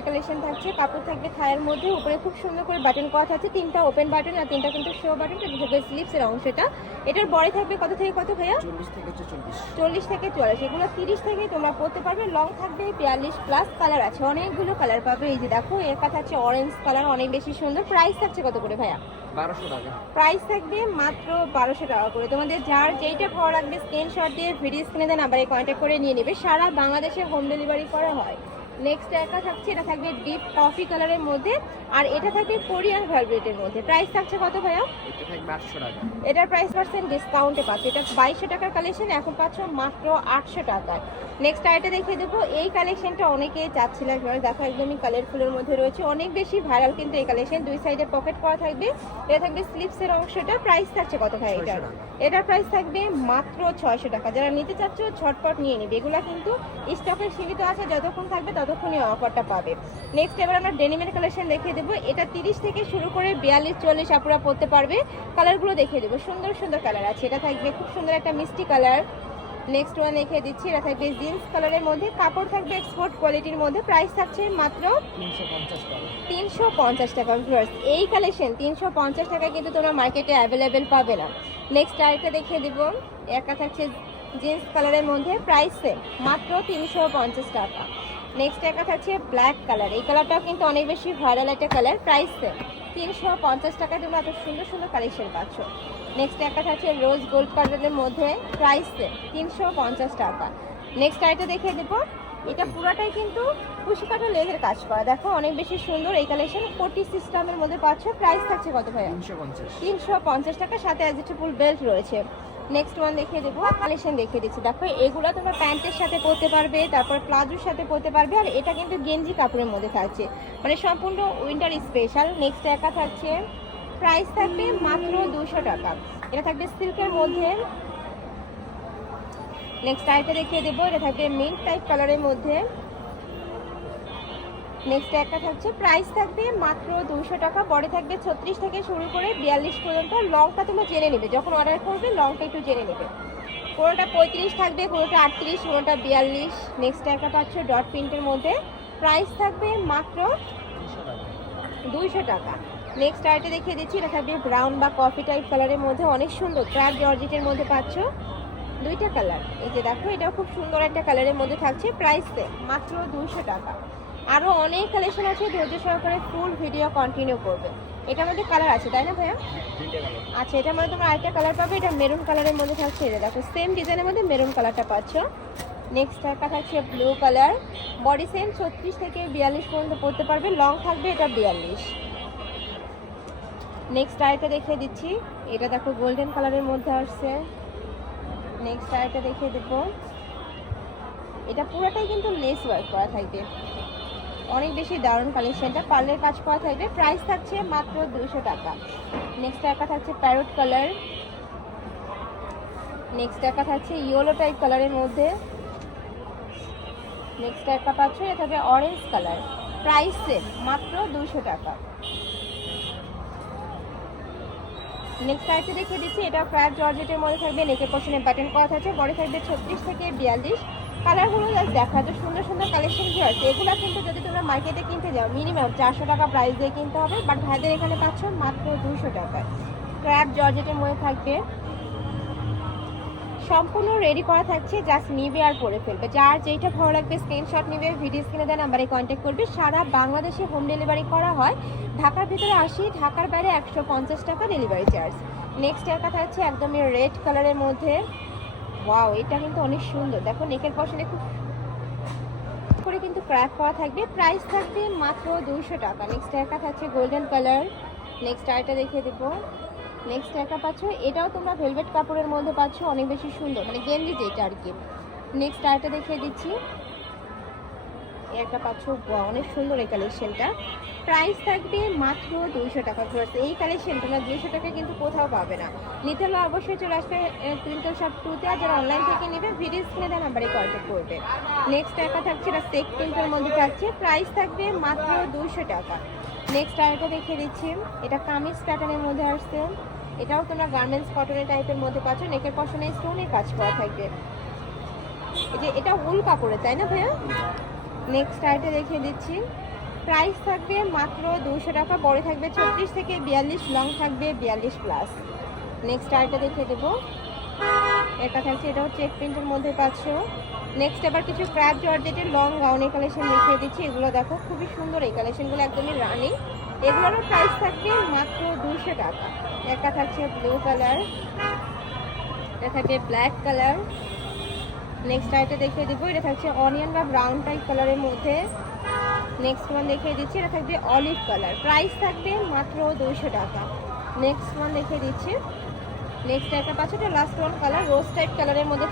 একটি কালেকশন থাকছে, কাপড় থাকবে থায়ের মধ্যে, উপরে খুব সুন্দর করে বাটন করা থাকছে, 3টা ওপেন বাটন আর 3টা কিন্তু শো বাটন, এটা থাকবে স্লিপসের অংশটা। এটার বডি থাকবে কত থেকে কত ভাইয়া? 40 থেকে 44। এগুলো 30 থেকে তোমরা পরতে পারবে। লং থাকবে 42 প্লাস, কালার আছে অনেকগুলো কালার পাবে। এই যে দেখো এর কথা হচ্ছে অরেঞ্জ কালার, অনেক বেশি সুন্দর। প্রাইস থাকছে কত করে ভাইয়া? 1200 টাকা। প্রাইস থাকবে মাত্র 1200 টাকা করে। তোমাদের যার যেইটা ভালো লাগবে স্ক্রিনশট দিয়ে ভিডিও স্ক্রিনে দেন নাম্বারে কন্ট্যাক্ট করে নিয়ে নেবে। সারা বাংলাদেশে হোম ডেলিভারি করা হয়। নেক্সট একটা থাকছে, এটা থাকবে ডিপ কফি কালারের মধ্যে, আর এটা থাকবে কোরিয়ান ভেলভেটের মধ্যে। প্রাইস থাকছে কত ভাইয়া? এটা থাকবে 800 টাকা। এটার প্রাইস পার্সেন্ট ডিসকাউন্টে পাচ্ছে। এটা 2200 টাকার কালেকশন, এখন পাচ্ছ মাত্র 800 টাকায়। নেক্সট আইটা দেখিয়ে দেবো। এই কালেকশনটা অনেকেই চাচ্ছিলেন, দেখো একদমই কালারফুলের মধ্যে রয়েছে, অনেক বেশি ভাইরাল কিন্তু এই কালেকশন। দুই সাইডে পকেট করা থাকবে, এটা থাকবে স্লিপসের অংশটা। প্রাইস থাকছে কত ভাই এটার? এটার প্রাইস থাকবে মাত্র 600 টাকা। যারা নিতে চাচ্ছ ঝটপট নিয়ে নিবে, এগুলো কিন্তু স্টকের সীমিত আছে, যতক্ষণ থাকবে ততক্ষণই অফারটা পাবে। নেক্সট এবার আমরা ডেনিমের কালেকশন দেখিয়ে দেবো। এটা 30 থেকে শুরু করে 42-44 আপুরা পরতে পারবে। কালারগুলো দেখিয়ে দেবো, সুন্দর সুন্দর কালার আছে। এটা থাকবে খুব সুন্দর একটা মিষ্টি কালার। নেক্সট ওয়ান দেখিয়ে দিচ্ছি, এটা থাকবে জিন্স কালারের মধ্যে, কাপড় থাকবে এক্সপোর্ট কোয়ালিটির মধ্যে। প্রাইস থাকছে মাত্র 350 টাকা। ভিউয়ার্স এই কালেকশন 350 টাকায় কিন্তু তোমরা মার্কেটে অ্যাভেলেবেল পাবে না। নেক্সট আরেকটা দেখিয়ে দিব, একটা থাকছে জিন্স কালারের মধ্যে, প্রাইস সেম মাত্র 350 টাকা। নেক্সট একটা থাকছে ব্ল্যাক কালার, এই কালারটাও কিন্তু অনেক বেশি ভাইরাল একটা কালার। প্রাইস সেম 350 টাকায় তোমরা এত সুন্দর সুন্দর কালেকশন পাচ্ছ। নেক্সট একটা থাকছে রোজ গোল্ড কালারের মধ্যে, প্রাইস সেম 350 টাকা। নেক্সট আইটা দেখিয়ে দেবো, এটা পুরাটাই কিন্তু কুশি কাটা লেগের কাজ করা, দেখো অনেক বেশি সুন্দর এই কালেকশন। কোটি সিস্টেমের মধ্যে পাচ্ছ। প্রাইস থাকছে কত ভাইয়া? 350 টাকা, সাথে অ্যাডজাস্টেবল বেল্ট রয়েছে। নেক্সট ওয়ান দেখিয়ে দেবো, কালেকশন দেখিয়ে দিচ্ছি। দেখো এগুলো তোমরা প্যান্টের সাথে পরতে পারবে, তারপর প্লাজোর সাথে পরতে পারবে, আর এটা কিন্তু গেঞ্জি কাপড়ের মধ্যে থাকছে, মানে সম্পূর্ণ উইন্টার স্পেশাল। নেক্সট একা থাকছে, প্রাইস থাকবে মাত্র 200 টাকা। এটা থাকবে সিল্কের মধ্যে। নেক্সট আইটা দেখিয়ে দেবো, এটা থাকবে মিন্ট টাইপ কালারের মধ্যে। নেক্সট একটা থাকছে, প্রাইস থাকবে মাত্র 200 টাকা। বডি থাকবে 36 থেকে শুরু করে 42 পর্যন্ত। লংটা তোমরা জেনে নেবে, যখন অর্ডার করবে লংটা একটু জেনে নেবে। কোনোটা 35 থাকবে, কোনোটা 38, কোনোটা 42। নেক্সট একটা পাচ্ছ ডট প্রিন্টের মধ্যে, প্রাইস থাকবে মাত্র 200 টাকা। নেক্সট আইটা দেখিয়ে দিচ্ছি, এটা থাকবে ব্রাউন বা কফি টাইপ কালারের মধ্যে, অনেক সুন্দর ট্র্যাক জর্জেটের মধ্যে পাচ্ছ। দুইটা কালার, এই যে দেখো এটাও খুব সুন্দর একটা কালারের মধ্যে থাকছে। প্রাইস মাত্র 200 টাকা। আরও অনেক কালেকশন আছে, ধৈর্য সহকারে ফুল ভিডিও কন্টিনিউ করবে। এটার মধ্যে কালার আছে তাই না ভাইয়া? আচ্ছা, এটার মধ্যে তোমরা আরেকটা কালার পাবে, এটা মেরুন কালারের মধ্যে থাকছে। এটা দেখো সেম ডিজাইনের মধ্যে মেরুন কালারটা পাচ্ছ। নেক্সট একটা থাকছে ব্লু কালার, বডি সেম 36 থেকে 42 পর্যন্ত পরতে পারবে, লং থাকবে এটা 42। নেক্সট আরেকটা দেখিয়ে দিচ্ছি, এটা দেখো গোল্ডেন কালারের মধ্যে আসছে। নেক্সট আরেকটা দেখিয়ে দেবো, এটা পুরোটাই কিন্তু লেস ওয়ার্ক করা থাকবে, অনেক বেশি দারুণ কালেকশনটা, পার্লের কাজ করা থাকবে। প্রাইস থাকছে মাত্র 200 টাকা। নেক্সট একটা থাকছে প্যারট কালার। নেক্সট একটা থাকছে ইয়েলো টাইপ কালারের মধ্যে। নেক্সট একটা পাচ্ছ, এটা হবে অরেঞ্জ কালার। প্রাইস সেম মাত্র 200 টাকা। নেক্সট আইটা দেখিয়ে দিচ্ছি, এটা ক্র্যাপ জর্জেটের মধ্যে থাকবে, নেকের পশনে বাটন করা থাকছে, বডি থাকবে 36 থেকে 42। কালারগুলো জাস্ট দেখা তো সুন্দর সুন্দর কালেকশন কি আছে। এগুলো কিন্তু যদি তোমরা মার্কেটে কিনতে যাও মিনিমাম 400 টাকা প্রাইস দিয়ে কিনতে হবে, বাট ভাইদের এখানে পাচ্ছ মাত্র 200 টাকায়। ক্র্যাপ জর্জেটের মধ্যে থাকবে, সম্পূর্ণ রেডি করা থাকছে, জাস্ট নিবে আর পরে ফেলবে। যার যেইটা ভালো লাগবে স্ক্রিনশট নিবে, ভিডিও স্ক্রিনে দেওয়া নাম্বারে কন্ট্যাক্ট করবে। সারা বাংলাদেশে হোম ডেলিভারি করা হয়, ঢাকার ভিতরে 80, ঢাকার বাইরে 150 টাকা ডেলিভারি চার্জ। নেক্সট একটা থাকছে একদমই রেড কালারের মধ্যে, ওয়াও এটা কিন্তু অনেক সুন্দর, দেখো নেকের পশনে খুব করে কিন্তু ক্র্যাপ করা থাকবে। প্রাইস থাকবে মাত্র 200 টাকা। নেক্সট একটা থাকছে গোল্ডেন কালার। নেক্সট আইটা দেখিয়ে দেবো, নেক্সট একটা পাচ্ছ, এটাও তোমরা ভেলভেট কাপড়ের মধ্যে পাচ্ছ, অনেক বেশি সুন্দর, মানে গেঞ্জি যেটা আর কি। নেক্সট আইটা দেখিয়ে দিচ্ছি, একটা পাচ্ছ, অনেক সুন্দর এই কালেকশনটা। প্রাইস থাকবে মাত্র 200 টাকা। এই কালেকশন তোমরা 200 টাকা কিন্তু কোথাও পাবে না। নিতে হলে অবশ্যই চলে আসবে টুইঙ্কল শপ 2-তে, আর যারা অনলাইন থেকে নেবে ভিডিও স্ক্রিনে দেওয়া নাম্বারে কন্ট্যাক্ট করবে। নেক্সট একটা থাকছে, এটা সেক প্রিন্টের মধ্যে থাকছে, প্রাইস থাকবে মাত্র 200 টাকা। নেক্সট আরেকটা দেখিয়ে দিচ্ছি, এটা কামিজ প্যাটার্নের মধ্যে আসছে, এটাও তোমরা গার্মেন্টস কটনের টাইপের মধ্যে পাচ্ছ, নেকের পশনে স্টোনের কাজ করা থাকবে। এই যে এটা উল কাপড়ে তাই না ভাইয়া? নেক্সট আইটা দেখিয়ে দিচ্ছি, প্রাইস থাকবে মাত্র 200 টাকা। বড় থাকবে 36 থেকে 42, লং থাকবে 42 প্লাস। নেক্সট আরেকটা দেখিয়ে দেবো। এটা থাকছে, এটাও চেক প্রিন্টের মধ্যে পাচ্ছ। নেক্সট আবার কিছু ক্র্যাপ জর্জেটের লং গাউনের কালেকশন দেখিয়ে দিচ্ছি। এগুলো দেখো খুবই সুন্দর, এই কালেকশনগুলো একদমই রানিং। এগুলোরও প্রাইস থাকবে মাত্র 200 টাকা। একটা থাকছে ব্লু কালার, এটা থাকবে ব্ল্যাক কালার। নেক্সট আইটা দেখিয়ে দিব, এটা থাকছে অনিয়ন বা ব্রাউন টাইপ কালারের মধ্যে। নেক্সট ওয়ান দেখিয়ে দিচ্ছি, এটা থাকবে অলিভ কালার, প্রাইস থাকবে মাত্র 200 টাকা। নেক্সট ওয়ান দেখিয়ে দিচ্ছি। নেক্সট একটা পাচ্ছে, এটা লাস্ট ওয়ান কালার রোজ টাইপ কালারের মধ্যে।